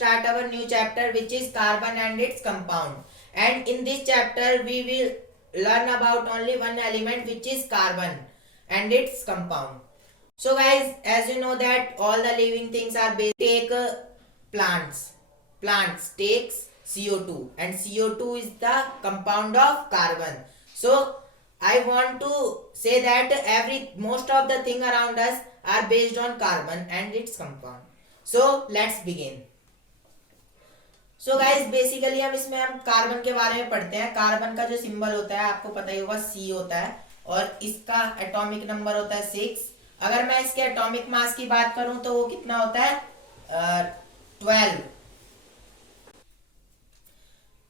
start our new chapter, which is carbon and its compound. And in this chapter, we will learn about only one element, which is carbon and its compound. So, guys, as you know that all the living things are based. Take plants. Plants takes CO2, and CO2 is the compound of carbon. So, I want to say that most of the thing around us are based on carbon and its compound. So let's begin. So guys basically हम carbon के बारे में पढ़ते हैं. Carbon का जो symbol होता है आपको पता ही होगा, C होता है और इसका एटॉमिक नंबर होता है 6. अगर मैं इसके एटॉमिक मास की बात करूं तो वो कितना होता है 12.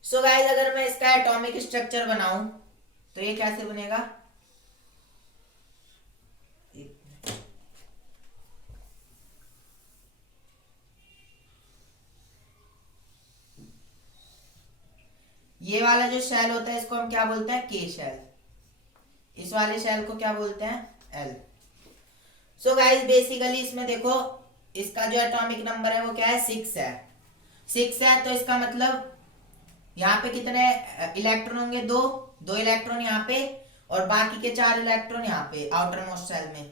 सो गाइस अगर मैं इसका एटॉमिक स्ट्रक्चर बनाऊं तो ये कैसे बनेगा. ये वाला जो शेल होता है इसको हम क्या बोलते हैं, के शेल. इस वाले शेल को क्या बोलते हैं, एल. सो गाइस बेसिकली इसमें देखो इसका जो एटॉमिक नंबर है वो क्या है, 6 है. 6 है तो इसका मतलब यहाँ पे कितने इलेक्ट्रॉन होंगे, दो इलेक्ट्रॉन यहाँ पे और बाकी के 4 इलेक्ट्रॉन यहाँ पे आउटर मोस्ट शेल में.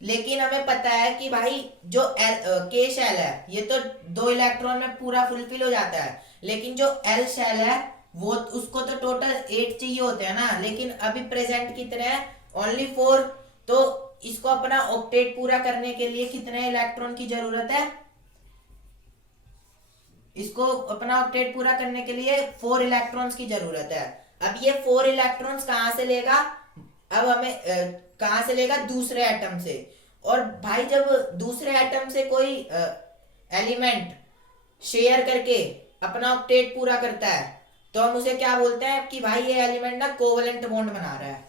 लेकिन हमें पता है कि भाई जो के शेल है ये तो 2 इलेक्ट्रॉन में पूरा फुलफिल हो जाता है, लेकिन जो एल शेल है वो उसको तो टोटल 8 चाहिए होते हैं ना. लेकिन अभी प्रेजेंट कितने हैं, ओनली 4. तो इसको अपना ऑक्टेट पूरा करने के लिए कितने इलेक्ट्रॉन की जरूरत है, इसको अपना ऑक्टेट पूरा करने के लिए 4 इलेक्ट्रॉन्स की जरूरत है. अब ये 4 इलेक्ट्रॉन्स कहां से लेगा, अब हमें कहां से लेगा, दूसरे एटम से. और भाई जब दूसरे एटम से कोई एलिमेंट शेयर करके अपना ऑक्टेट पूरा करता है तो हम उसे क्या बोलते हैं कि भाई ये एलिमेंट ना कोवलेंट बॉन्ड बना रहा है.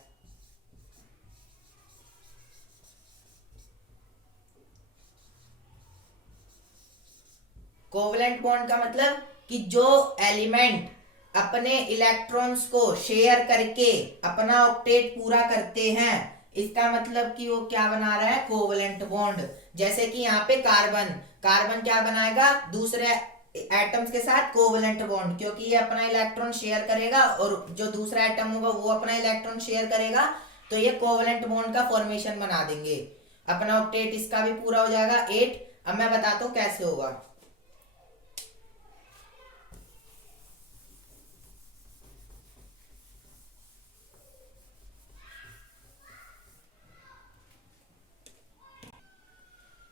कोवलेंट बॉन्ड का मतलब कि जो एलिमेंट अपने इलेक्ट्रॉन्स को शेयर करके अपना ऑक्टेट पूरा करते हैं, इसका मतलब कि वो क्या बना रहा है, कोवलेंट बॉन्ड. जैसे कि यहाँ पे कार्बन क्या बनाएगा, दूसरे एटम्स के साथ कोवलेंट बॉन्ड, क्योंकि ये अपना इलेक्ट्रॉन शेयर करेगा और जो दूसरा एटम होगा वो अपना इलेक्ट्रॉन शेयर करेगा, तो ये कोवलेंट बॉन्ड का फॉर्मेशन बना देंगे. अपना ऑक्टेट इसका भी पूरा हो जाएगा 8. अब मैं बताता हूँ कैसे होगा.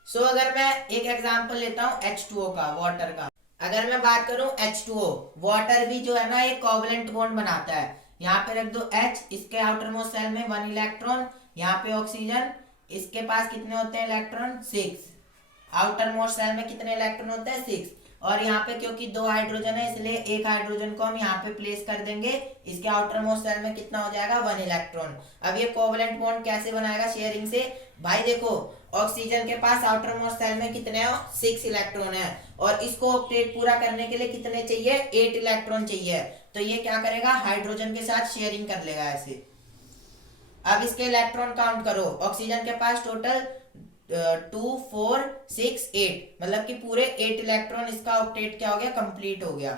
सो अगर मैं एक एग्जांपल लेता हूं H2O का, वाटर का. अगर मैं बात करूं H2O, वाटर भी जो है ना एक कोवलेंट बॉन्ड बनाता है. यहाँ पे रख दो H, इसके आउटर मोस्ट शेल में 1 इलेक्ट्रॉन, यहाँ पे ऑक्सीजन, इसके पास कितने होते हैं इलेक्ट्रॉन, 6. आउटर मोस्ट शेल में कितने इलेक्ट्रॉन होते हैं, 6. और यहाँ पे क्योंकि 2 हाइड्रोजन है इसलिए एक हाइड्रोजन को हम यहाँ पे प्लेस कर देंगे. इसके आउटर मोस्ट शेल में कितना हो जाएगा, 1 इलेक्ट्रॉन. अब ये कोवलेंट बॉन्ड कैसे बनाएगा, शेयरिंग से. भाई देखो ऑक्सीजन के पास आउटर मोस्ट शेल में कितने हैं, 6 इलेक्ट्रॉन है और इसको ऑक्टेट पूरा करने के लिए कितने चाहिए, 8 इलेक्ट्रॉन चाहिए. तो ये क्या करेगा, हाइड्रोजन के साथ शेयरिंग कर लेगा ऐसे. अब इसके इलेक्ट्रॉन काउंट करो, ऑक्सीजन के पास टोटल 2 4 6 8, मतलब कि पूरे 8 इलेक्ट्रॉन इसका ऑक्टेट क्या हो गया, कंप्लीट हो गया.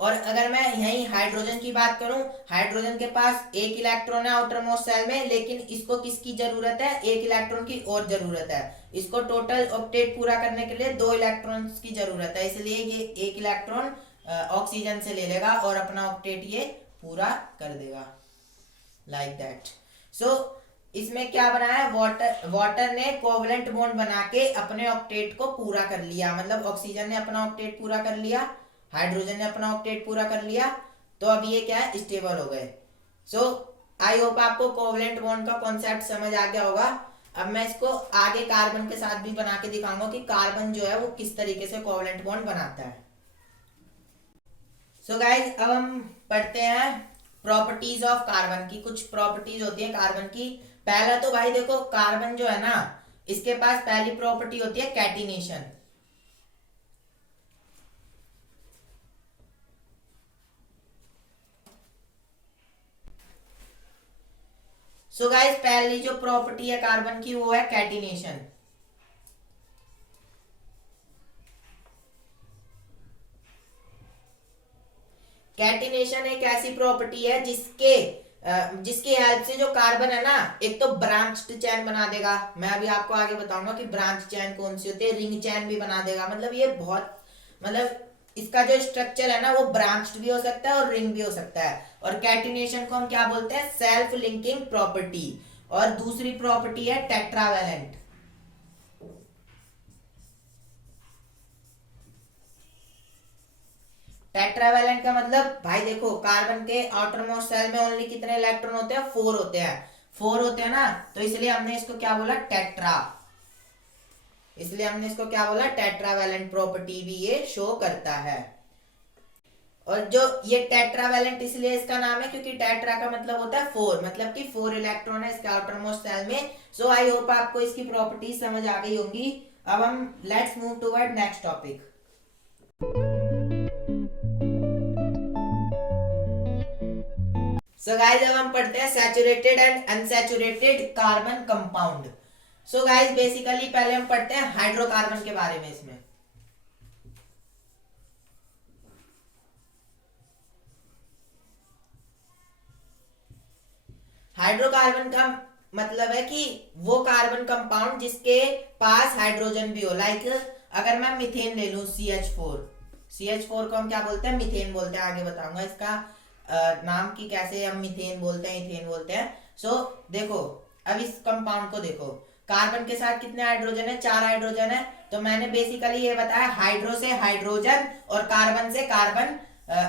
और अगर मैं यही हाइड्रोजन की बात करूं, हाइड्रोजन के पास 1 इलेक्ट्रॉन है आउटर मोस्ट शेल में, लेकिन इसको किसकी जरूरत है, 1 इलेक्ट्रॉन की और जरूरत है. इसको टोटल ऑक्टेट पूरा करने के लिए 2 इलेक्ट्रॉन की जरूरत है, इसलिए ये 1 इलेक्ट्रॉन ऑक्सीजन से ले लेगा और अपना ऑक्टेट ये पूरा कर देगा, लाइक दैट. सो इसमें क्या बना है, वाटर ने कोवलेंट बॉन्ड बना के अपने ऑक्टेट को पूरा कर लिया. मतलब ऑक्सीजन ने अपना ऑक्टेट पूरा कर लिया, हाइड्रोजन ने अपना ऑक्टेट पूरा कर लिया, तो अब ये क्या है, स्टेबल हो गए. सो आई होप आपको कोवलेंट बॉन्ड का कॉन्सेप्ट समझ आ गया होगा. अब मैं इसको आगे कार्बन के साथ भी बना के दिखाऊंगा कि कार्बन जो है वो किस तरीके से कोवलेंट बॉन्ड बनाता है. सो गाइज अब हम पढ़ते हैं प्रॉपर्टीज ऑफ कार्बन की. कुछ प्रॉपर्टीज होती है कार्बन की. पहला तो भाई देखो कार्बन जो है ना, इसके पास पहली प्रॉपर्टी होती है कैटिनेशन. सो गाइस पहली जो प्रॉपर्टी है कार्बन की वो है कैटिनेशन. प्रॉपर्टी है जिसकी हेल्प से जो कार्बन है ना, एक तो ब्रांच्ड चैन बना देगा, मैं अभी आपको आगे बताऊंगा कि ब्रांच चैन कौन सी होती है, रिंग चैन भी बना देगा। मतलब ये बहुत, मतलब इसका जो स्ट्रक्चर है ना वो ब्रांच्ड भी हो सकता है और रिंग भी हो सकता है। और कैटिनेशन को हम क्या बोलते हैं, सेल्फ लिंकिंग प्रॉपर्टी। और दूसरी प्रॉपर्टी है टेट्रावेलेंट। टेट्रावेलेंट का मतलब भाई देखो, कार्बन के आउटर मोस्ट शेल में ओनली कितने इलेक्ट्रॉन होते हैं, 4 होते हैं। 4 होते हैं ना, तो इसलिए हमने इसको क्या बोला, टेट्रा। इसलिए हमने इसको क्या बोला, टेट्रावेलेंट प्रॉपर्टी भी ये शो करता है। और जो ये टेट्रावेलेंट इसलिए इसका नाम है क्योंकि टेट्रा का मतलब होता है 4, मतलब कि 4 इलेक्ट्रॉन है इसके आउटर मोस्ट शेल में। सो आई होप आपको इसकी प्रॉपर्टीज समझ आ गई होंगी। अब हम let's move toward next topic. So guys अब हम पढ़ते हैं saturated and unsaturated carbon compound. So guys basically पहले हम पढ़ते हैं हाइड्रोकार्बन के बारे में। इसमें हाइड्रोकार्बन का मतलब है कि वो कार्बन कंपाउंड जिसके पास हाइड्रोजन भी हो। लाइक अगर मैं मीथेन ले लूं, CH4। CH4 को हम क्या बोलते हैं, मीथेन बोलते हैं। आगे बताऊंगा इसका नाम की कैसे हम मीथेन बोलते हैं, इथेन बोलते हैं। सो देखो, अब इस कंपाउंड को देखो, कार्बन के साथ कितने हाइड्रोजन है, 4 हाइड्रोजन है। तो मैंने बेसिकली ये बताया, हाइड्रो से हाइड्रोजन और कार्बन से कार्बन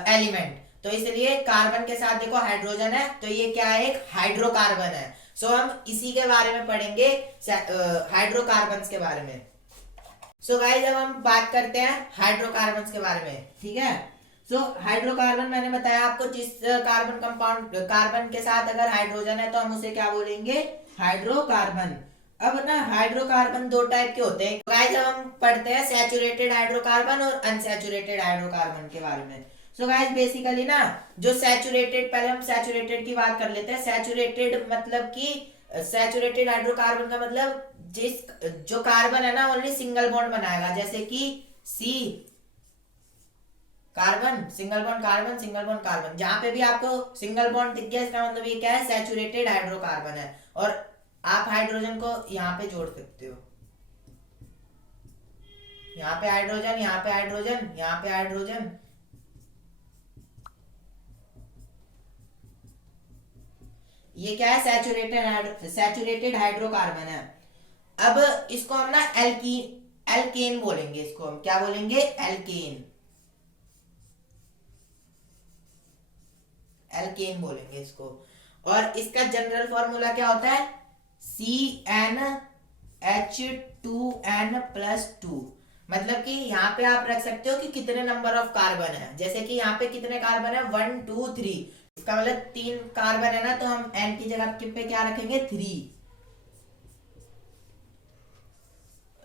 एलिमेंट। तो इसलिए कार्बन के साथ देखो हाइड्रोजन है, तो ये क्या है, एक हाइड्रोकार्बन है। सो हम इसी के बारे में पढ़ेंगे, हाइड्रोकार्बन्स के बारे में। सो गाइस अब हम बात करते हैं हाइड्रोकार्बन्स के बारे में, ठीक है। सो हाइड्रोकार्बन मैंने बताया आपको, जिस कार्बन कंपाउंड, कार्बन के साथ अगर हाइड्रोजन है तो हम उसे क्या बोलेंगे, हाइड्रोकार्बन। अब ना हाइड्रोकार्बन 2 टाइप के होते हैं। गाइस अब हम पढ़ते हैं सैचुरेटेड हाइड्रोकार्बन और अनसैचुरेटेड हाइड्रोकार्बन के बारे में। सो गाइस बेसिकली ना, जो सैचुरेटेड, पहले हम सैचुरेटेड की बात कर लेते हैं। सैचुरेटेड मतलब कि सैचुरेटेड हाइड्रोकार्बन का मतलब जो कार्बन है ना ओनली सिंगल बॉन्ड बनाएगा, जैसे कि C carbon, single bond carbon, single bond carbon. जहां पे भी आपको सिंगल बॉन्ड दिख गया इसका मतलब ये क्या है, सैचुरेटेड हाइड्रोकार्बन है। और आप हाइड्रोजन को यहाँ पे जोड़ सकते हो, यहाँ पे हाइड्रोजन, यहाँ पे हाइड्रोजन, यहाँ पे हाइड्रोजन। ये क्या है, सैचुरेटेड हाइड्रोकार्बन है। अब इसको हम ना एल्केन बोलेंगे। इसको हम क्या बोलेंगे, एल्केन। एल्केन बोलेंगे इसको। और इसका जनरल फॉर्मूला क्या होता है, CnH2n+2। मतलब कि यहाँ पे आप रख सकते हो कि कितने नंबर ऑफ कार्बन है। जैसे कि यहाँ पे कितने कार्बन है, 1 2 3। इसका मतलब 3 कार्बन है ना, तो हम n की जगह पे क्या रखेंगे, 3।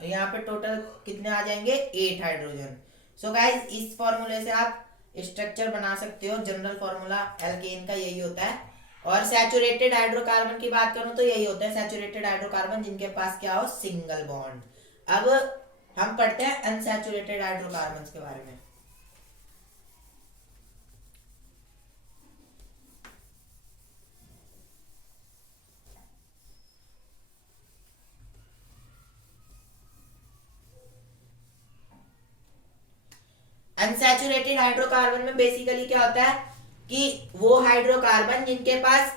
यहाँ पे टोटल कितने आ जाएंगे, 8 हाइड्रोजन। सो गाइज इस फॉर्मूले से आप स्ट्रक्चर बना सकते हो। जनरल फॉर्मूला एल्केन का यही होता है। और सैचुरेटेड हाइड्रोकार्बन की बात करूं तो यही होता है, सैचुरेटेड हाइड्रोकार्बन जिनके पास क्या हो, सिंगल बॉन्ड। अब हम पढ़ते हैं अनसैचुरेटेड हाइड्रोकार्बन के बारे में। अनसैचुरेटेड हाइड्रोकार्बन में बेसिकली क्या होता है कि वो हाइड्रोकार्बन जिनके पास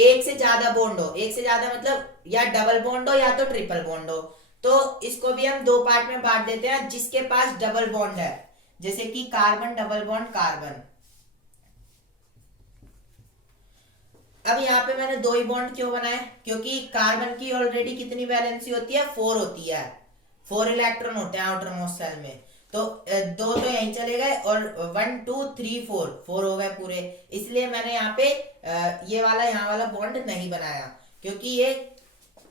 एक से ज्यादा बॉन्ड हो। एक से ज्यादा मतलब या डबल बॉन्ड हो या तो ट्रिपल बॉन्ड हो। तो इसको भी हम 2 पार्ट में बांट देते हैं, जिसके पास डबल बॉन्ड है, जैसे कि कार्बन डबल बॉन्ड कार्बन। अब यहाँ पे मैंने 2 ही बॉन्ड क्यों बनाए, क्योंकि कार्बन की ऑलरेडी कितनी वैलेंसी होती है, 4 होती है। 4 इलेक्ट्रॉन होते हैं आउटर मोस्ट शेल में। तो 2 तो यहीं चले गए और 1 2 3 4 हो गए पूरे। इसलिए मैंने यहाँ पे ये वाला, यहाँ वाला बॉन्ड नहीं बनाया, क्योंकि ये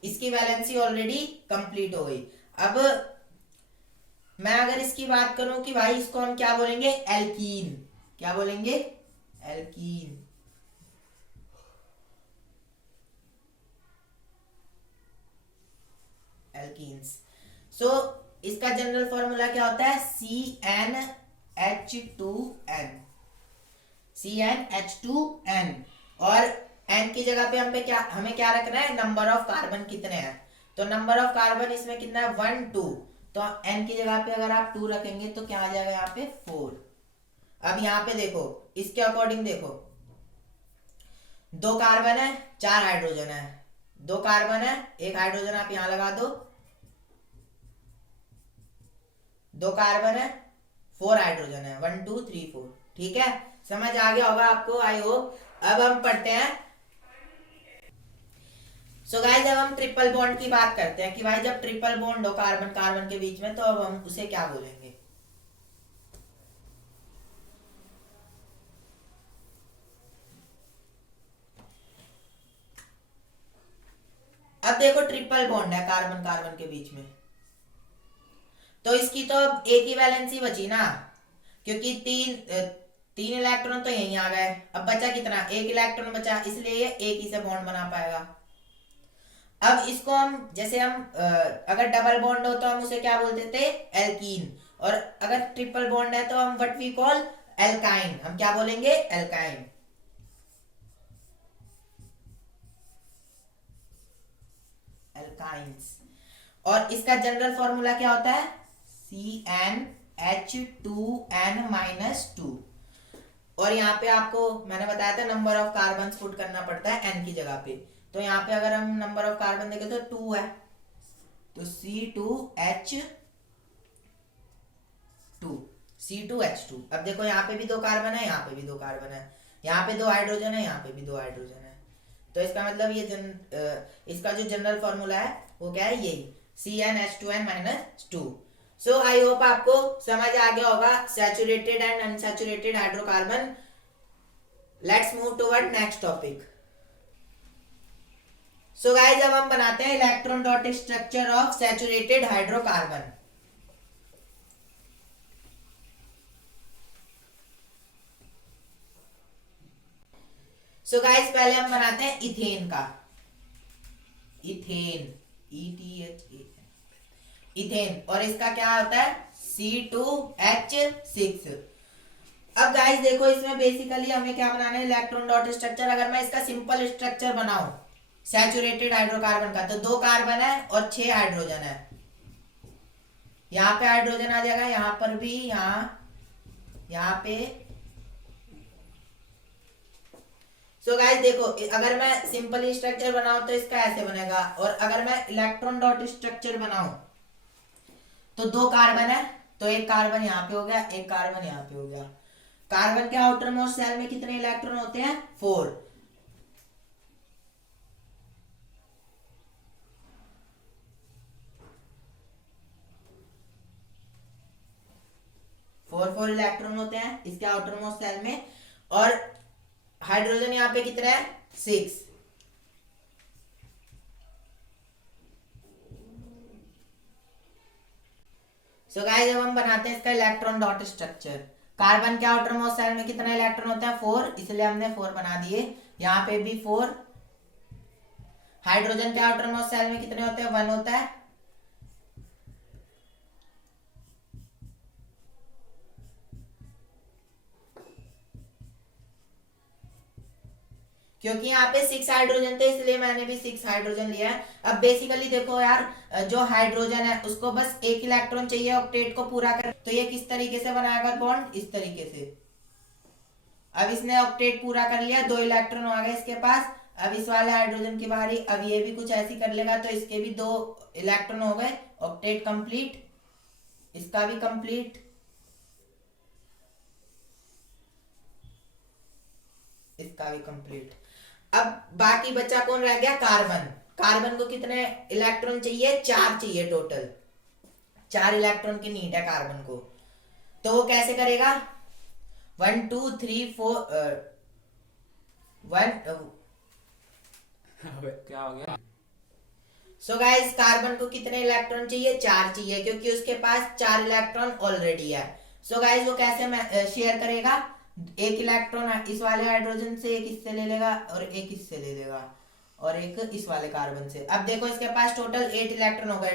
इसकी वैलेंसी ऑलरेडी कंप्लीट हो गई। अब मैं अगर इसकी बात करूं कि भाई इसको हम क्या बोलेंगे, एल्कीन। क्या बोलेंगे, एल्कीन। एल्कीन्स। सो इसका जनरल फॉर्मूला क्या होता है, CnH2n। CnH2n। और n की जगह पे हमें क्या रखना है, नंबर ऑफ कार्बन कितने हैं। तो नंबर ऑफ कार्बन इसमें कितना है, 1 2। तो n की जगह पे अगर आप 2 रखेंगे तो क्या आ जाएगा यहाँ पे 4। अब यहाँ पे देखो, इसके अकॉर्डिंग देखो, 2 कार्बन है, 4 हाइड्रोजन है, 2 कार्बन है, 1 हाइड्रोजन आप यहां लगा दो, 2 कार्बन है, 4 हाइड्रोजन है, 1 2 3 4। ठीक है, समझ आ गया होगा आपको, आई होप। अब हम पढ़ते हैं। सो गाइस, जब हम ट्रिपल बॉन्ड की बात करते हैं कि भाई जब ट्रिपल बॉन्ड हो कार्बन कार्बन के बीच में, तो अब हम उसे क्या बोलेंगे। अब देखो, ट्रिपल बॉन्ड है कार्बन कार्बन के बीच में, तो इसकी तो अब एक ही वैलेंसी बची ना, क्योंकि तीन इलेक्ट्रॉन तो यहीं आ गए। अब बचा कितना, एक इलेक्ट्रॉन बचा, इसलिए ये एक ही से बॉन्ड बना पाएगा। अब इसको हम जैसे हम अगर डबल बॉन्ड हो तो हम उसे क्या बोलते थे, एल्कीन। और अगर ट्रिपल बॉन्ड है तो हम व्हाट वी कॉल एल्काइन। हम क्या बोलेंगे, एल्काइन। एल्काइंस। और इसका जनरल फॉर्मूला क्या होता है, CnH2n-2। और यहाँ पे आपको मैंने बताया था नंबर ऑफ कार्बन पुट करना पड़ता है n की जगह पे। तो यहाँ पे अगर हम नंबर ऑफ कार्बन देखें तो 2 है, तो C2H2। अब देखो यहाँ पे भी 2 कार्बन है, यहाँ पे भी 2 कार्बन है, यहाँ पे 2 हाइड्रोजन है, यहाँ पे भी 2 हाइड्रोजन है। तो इसका मतलब ये इसका जो जनरल फॉर्मूला है वो क्या है, यही CnH2n-2। सो आई होप आपको समझ आ गया होगा saturated and unsaturated hydrocarbon. Let's move toward next topic. So guys, अब हम बनाते हैं electron dot structure of saturated hydrocarbon. So guys, पहले हम बनाते हैं इथेन का। Ethane, ethane. और इसका क्या होता है, C2H6। अब गाइस देखो, इसमें बेसिकली हमें क्या बनाना है, इलेक्ट्रॉन डॉट स्ट्रक्चर। अगर मैं इसका सिंपल स्ट्रक्चर बनाऊं सैचुरेटेड हाइड्रोकार्बन का, तो 2 कार्बन है और 6 हाइड्रोजन है। यहाँ पे हाइड्रोजन आ जाएगा, यहाँ पर भी, यहाँ पे। सो गाइस देखो, अगर मैं सिंपल स्ट्रक्चर बनाऊं तो इसका ऐसे बनेगा। और अगर मैं इलेक्ट्रॉन डॉट स्ट्रक्चर बनाऊं तो 2 कार्बन है, तो 1 कार्बन यहाँ पे हो गया, 1 कार्बन यहाँ पे हो गया। कार्बन के आउटर मोस्ट सेल में कितने इलेक्ट्रॉन होते हैं, 4। फोर इलेक्ट्रॉन होते हैं इसके आउटर मोस्ट सेल में। और हाइड्रोजन यहाँ पे कितने हैं, 6। सो गाइस, जब हम बनाते हैं इसका इलेक्ट्रॉन डॉट स्ट्रक्चर, कार्बन के आउटर मोस्ट सेल में कितने इलेक्ट्रॉन होते हैं, 4, इसलिए हमने 4 बना दिए। यहाँ पे भी 4। हाइड्रोजन के आउटर मोस्ट सेल में कितने होते हैं, 1 होता है। क्योंकि यहाँ पे 6 हाइड्रोजन थे इसलिए मैंने भी 6 हाइड्रोजन लिया है। अब बेसिकली देखो यार, जो हाइड्रोजन है उसको बस 1 इलेक्ट्रॉन चाहिए ऑक्टेट को पूरा कर, तो ये किस तरीके से बनाएगा बॉन्ड, इस तरीके से। अब इसने ऑक्टेट पूरा कर लिया, 2 इलेक्ट्रॉन आ गए इसके पास। अब इस वाले हाइड्रोजन की बारी, अब ये भी कुछ ऐसी कर लेगा, तो इसके भी 2 इलेक्ट्रॉन हो गए, ऑक्टेट कंप्लीट, इसका भी कंप्लीट, इसका भी कंप्लीट। अब बाकी बच्चा कौन रह गया, कार्बन। कार्बन को कितने इलेक्ट्रॉन चाहिए, 4 चाहिए टोटल। 4 इलेक्ट्रॉन की नीड है कार्बन को। तो वो कैसे करेगा, 1 2 3 4 1 क्या हो गया। सो गाइस, कार्बन को कितने इलेक्ट्रॉन चाहिए, 4 चाहिए, क्योंकि उसके पास 4 इलेक्ट्रॉन ऑलरेडी है। सो गाइस, वो कैसे शेयर करेगा, 1 इलेक्ट्रॉन इस वाले हाइड्रोजन से, 1 इससे ले लेगा और 1 इससे ले लेगा और 1 इस वाले कार्बन से। अब देखो इसके पास टोटल 8 इलेक्ट्रॉन हो गए,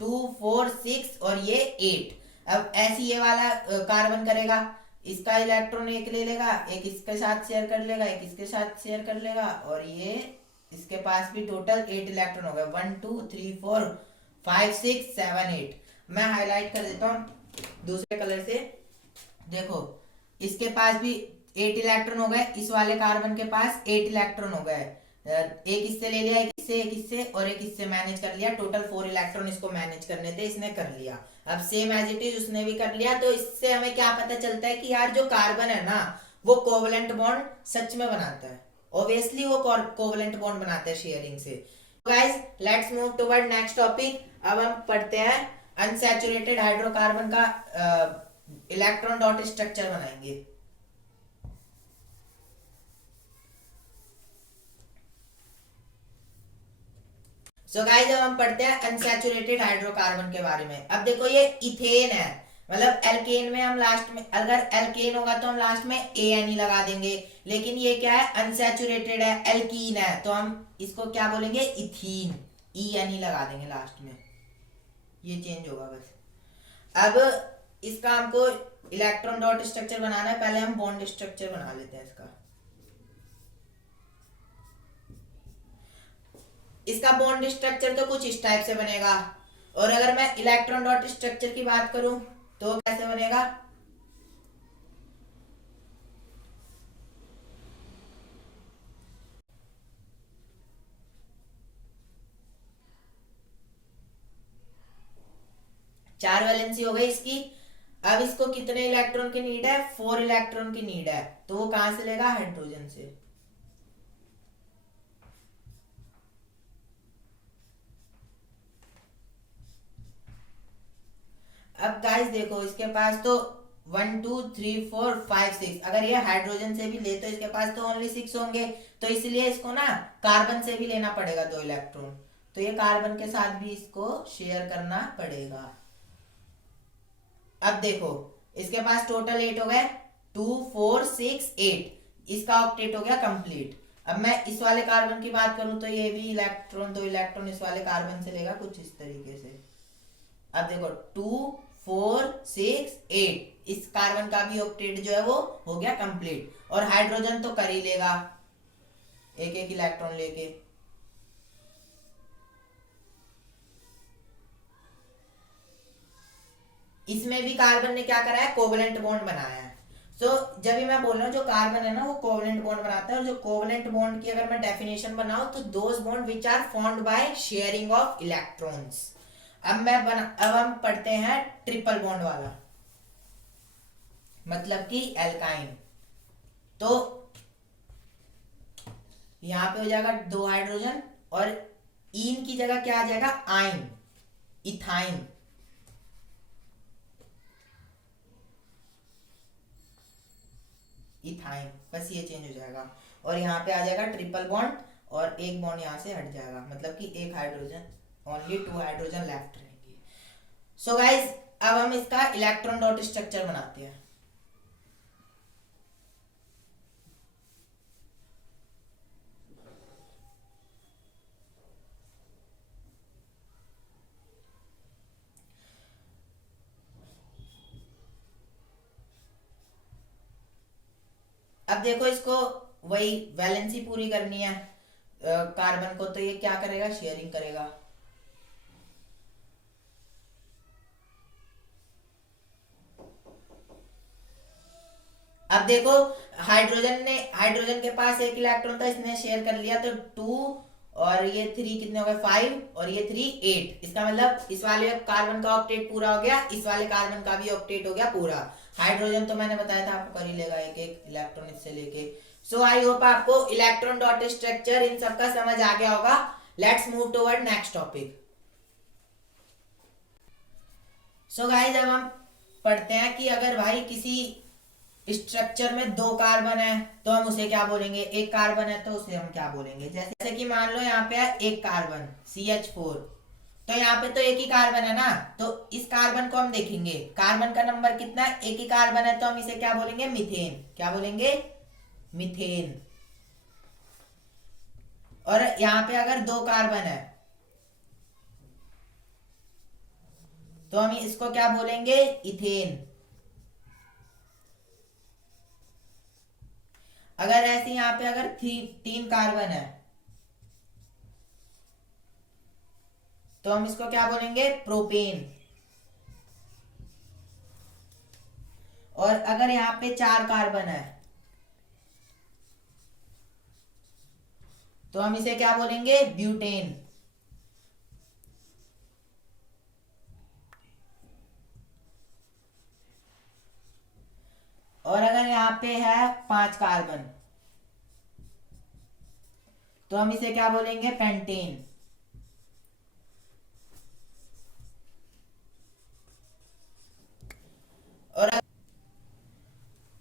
2 4 6 और ये 8। अब ऐसे ये वाला कार्बन करेगा, इसका इलेक्ट्रॉन एक ले लेगा, एक इसके साथ शेयर कर लेगा, एक इसके साथ शेयर कर लेगा, और ये इसके पास भी टोटल 8 इलेक्ट्रॉन हो गए। 1 2 3 4 5 6 7 8। मैं हाईलाइट कर देता हूँ दूसरे कलर से। देखो इसके पास भी 8 इलेक्ट्रॉन हो गए, इस वाले कार्बन के पास 8 इलेक्ट्रॉन हो गए। एक इससे ले लिया, एक इससे और एक इससे मैनेज कर लिया। टोटल 4 इलेक्ट्रॉन इसको मैनेज करने थे, इसने कर लिया। अब सेम एज इट इज उसने भी कर लिया। तो इससे हमें क्या पता चलता है कि यार जो कार्बन है ना वो कोवलेंट बॉन्ड सच में बनाता है। ऑब्वियसली वो कोवलेंट बॉन्ड बनाता है शेयरिंग से। Guys let's move toward next topic. अब हम पढ़ते हैं अनसैचुरेटेड हाइड्रोकार्बन का इलेक्ट्रॉन डॉट स्ट्रक्चर बनाएंगे। सो गाइस अब हम पढ़ते हैं अनसैचुरेटेड हाइड्रोकार्बन के बारे में। अब देखो ये इथेन है, मतलब एल्केन में हम लास्ट में, अगर एल्केन होगा तो हम लास्ट में ANE लगा देंगे, लेकिन ये क्या है अनसैचुरेटेड है, एल्कीन है, तो हम इसको क्या बोलेंगे इथीन, ENE लगा देंगे लास्ट में। ये चेंज होगा बस। अब इसका हमको इलेक्ट्रॉन डॉट स्ट्रक्चर बनाना है। पहले हम बॉन्ड स्ट्रक्चर बना लेते हैं इसका। इसका बॉन्ड स्ट्रक्चर तो कुछ इस टाइप से बनेगा, और अगर मैं इलेक्ट्रॉन डॉट स्ट्रक्चर की बात करूं तो कैसे बनेगा। चार वैलेंसी हो गई इसकी। अब इसको कितने इलेक्ट्रॉन की नीड है, 4 इलेक्ट्रॉन की नीड है, तो वो कहां से लेगा, हाइड्रोजन से। अब गाइस देखो इसके पास तो 1 2 3 4 5 6, अगर ये हाइड्रोजन से भी ले तो इसके पास तो ओनली 6 होंगे, तो इसलिए इसको ना कार्बन से भी लेना पड़ेगा 2 इलेक्ट्रॉन। तो ये कार्बन के साथ भी इसको शेयर करना पड़ेगा। अब देखो इसके पास टोटल 8 हो गए, 2 4 6 8, इसका ऑक्टेट हो गया कंप्लीट। अब मैं इस वाले कार्बन की बात करूं तो ये भी इलेक्ट्रॉन, 2 इलेक्ट्रॉन इस वाले कार्बन से लेगा कुछ इस तरीके से। अब देखो 2 4 6 8, इस कार्बन का भी ऑक्टेट जो है वो हो गया कंप्लीट। और हाइड्रोजन तो कर ही लेगा एक एक इलेक्ट्रॉन लेके। इसमें भी कार्बन ने क्या करा है, कोवलेंट बॉन्ड बनाया है। सो जब भी मैं बोल रहा हूँ जो कार्बन है ना वो कोवलेंट बॉन्ड बनाता है, और जो कोवलेंट बॉन्ड की अगर मैं डेफिनेशन बनाऊं तो those bond which are formed by sharing of electrons. अब हम पढ़ते हैं ट्रिपल बॉन्ड वाला, मतलब कि एल्काइन। तो यहां पे हो जाएगा 2 हाइड्रोजन, और इन की जगह क्या आ जाएगा, आइन, इथाइन। इथाइन, बस ये चेंज हो जाएगा। और यहाँ पे आ जाएगा ट्रिपल बॉन्ड, और एक बॉन्ड यहाँ से हट जाएगा, मतलब कि एक हाइड्रोजन, ओनली 2 हाइड्रोजन लेफ्ट रहेंगे। सो गाइज अब हम इसका इलेक्ट्रॉन डॉट स्ट्रक्चर बनाते हैं। अब देखो इसको वही वैलेंसी पूरी करनी है कार्बन को, तो ये क्या करेगा, शेयरिंग करेगा। अब देखो हाइड्रोजन के पास एक इलेक्ट्रॉन था, इसने शेयर कर लिया, तो 2 और ये 3 कितने हो गए, 5 और ये 3 8। इसका मतलब इस वाले कार्बन का ऑक्टेट पूरा हो गया, इस वाले कार्बन का भी ऑक्टेट हो गया पूरा। हाइड्रोजन तो मैंने बताया था आपको कर ही लेगा एक एक इलेक्ट्रॉन इससे लेके। सो आई होप आपको इलेक्ट्रॉन डॉट स्ट्रक्चर इन सबका समझ आ गया होगा। Let's move toward next topic. So guys अब हम पढ़ते हैं कि अगर भाई किसी स्ट्रक्चर में 2 कार्बन है तो हम उसे क्या बोलेंगे, एक कार्बन है तो उसे हम क्या बोलेंगे। जैसे कि मान लो यहाँ पे है एक कार्बन CH4, तो यहाँ पे तो एक ही कार्बन है ना, तो इस कार्बन को हम देखेंगे कार्बन का नंबर कितना है, एक ही कार्बन है, तो हम इसे क्या बोलेंगे, मीथेन। क्या बोलेंगे, मीथेन। और यहाँ पे अगर 2 कार्बन है तो हम इसको क्या बोलेंगे, इथेन। अगर ऐसे यहाँ पे अगर 3 कार्बन है तो हम इसको क्या बोलेंगे, प्रोपेन। और अगर यहाँ पे 4 कार्बन है तो हम इसे क्या बोलेंगे, ब्यूटेन। और अगर यहाँ पे है 5 कार्बन तो हम इसे क्या बोलेंगे, पेंटेन।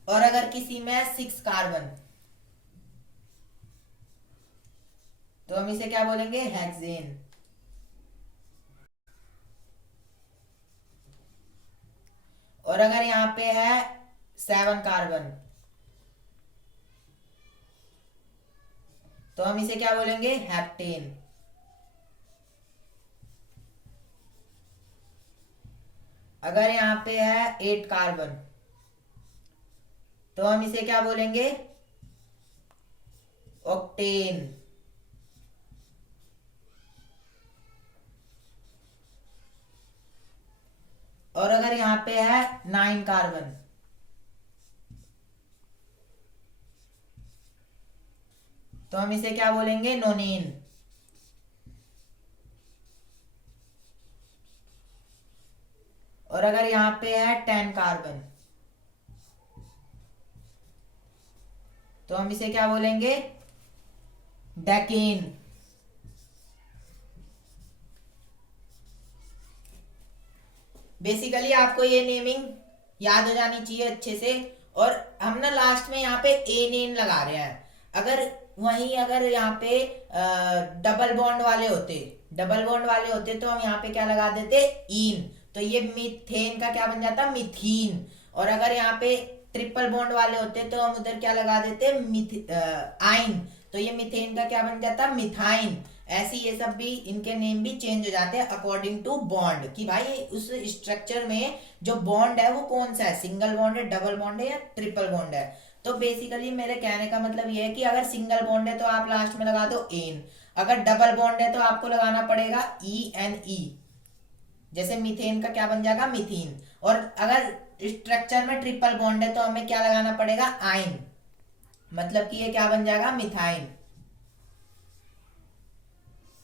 और अगर किसी में है 6 कार्बन तो हम इसे क्या बोलेंगे, हेक्सेन। और अगर यहाँ पे है 7 कार्बन तो हम इसे क्या बोलेंगे, हेप्टेन। अगर यहाँ पे है 8 कार्बन तो हम इसे क्या बोलेंगे, ऑक्टेन। और अगर यहाँ पे है 9 कार्बन तो हम इसे क्या बोलेंगे, नोनेन। और अगर यहाँ पे है 10 कार्बन तो हम इसे क्या बोलेंगे, डेकेन। बेसिकली आपको ये नेमिंग याद हो जानी चाहिए अच्छे से। और हम ना लास्ट में यहाँ पे एनेन लगा रहे हैं। अगर यहाँ पे डबल बॉन्ड वाले होते तो हम यहाँ पे क्या लगा देते, इन। तो ये मीथेन का क्या बन जाता, मिथीन। और अगर यहाँ पे ट्रिपल बॉन्ड वाले होते तो हम उधर क्या लगा देते, आइन। तो ये मीथेन का क्या बन जाता, मिथाइन। ऐसे ये सब भी इनके नेम भी चेंज हो जाते हैं अकॉर्डिंग टू बॉन्ड, कि भाई उस स्ट्रक्चर में जो बॉन्ड है वो कौन सा है, सिंगल बॉन्ड है, डबल बॉन्ड है या ट्रिपल बॉन्ड है। तो बेसिकली मेरे कहने का मतलब ये है कि अगर सिंगल बॉन्ड है तो आप लास्ट में लगा दो एन, अगर डबल बॉन्ड है तो आपको लगाना पड़ेगा ई एन ई। जैसे मीथेन का क्या बन जाएगा, मिथीन। और अगर स्ट्रक्चर में ट्रिपल बॉन्ड है तो हमें क्या लगाना पड़ेगा, आइन। मतलब कि ये क्या बन जाएगा, मिथाइन।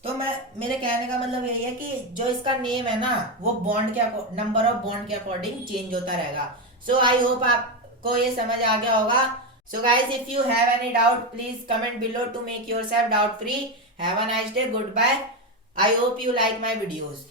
तो मेरे कहने का मतलब यही है कि जो इसका नेम है ना वो बॉन्ड के नंबर ऑफ बॉन्ड के अकॉर्डिंग चेंज होता रहेगा। सो आई होप आपको ये समझ आ गया होगा। So guys, if you have any doubt please comment below to make yourself doubt free. Have a nice day, good bye. I hope you like my videos.